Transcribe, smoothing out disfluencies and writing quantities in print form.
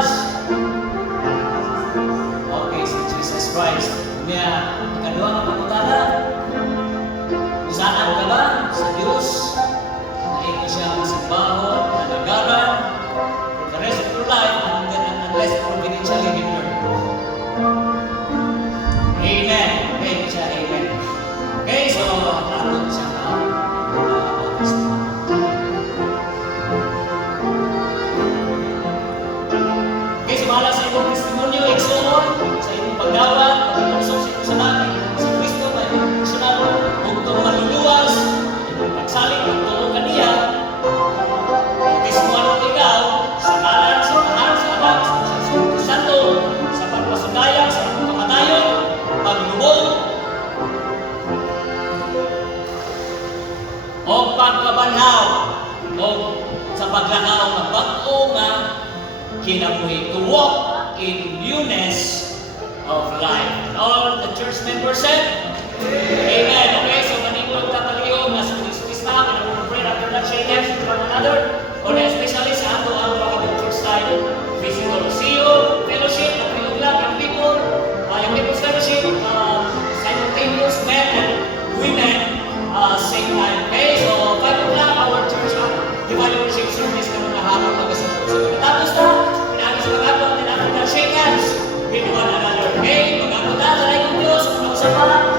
was? Okay, si Jesus Christ. Kaya, ikadua nga pagkutala, usahan ka ba sa Diyos? Naito siya ang simbahon, nagagaran, for the rest of your life, unless providentially hindered. Amen. Okay, siya, amen. Okay, so, naroon siya na okay, so bahala sa ibang testimonyo, igsoon, sa ibang pagdawat, pag-ilusok sa ito sa langit, sa Kristo, pag-ilusok kung itong maluluwas, ibang pagsaling, pagtulong ka niya, testimonyo ikaw, sa ngalan, sa mahal, sa anak, sa Espiritu Santo, sa pagpasundayang, sa pagkamatayon, paglubog, o pagkabanhaw, o sa paglangaw ng bag-o nga kinabuhi, to walk in newness of life. And all the church members said, Amen. Okay, so manipulog kapaliho, nga sulis-sulis na, pray after that, shake hands with one another, or especially sa ato-ato ang church style, physical CEO, fellowship, kapilog lang, young people, yung people's fellowship, simultaneous men and women, same time. Okay, so 5 o'clock, our church, divine worship service na mga hapon na gusto. So, tapos na, pinagis sa mga and after that, shake hands with one another. Okay, mag-ako na, sa Diyos, mag-usap pa,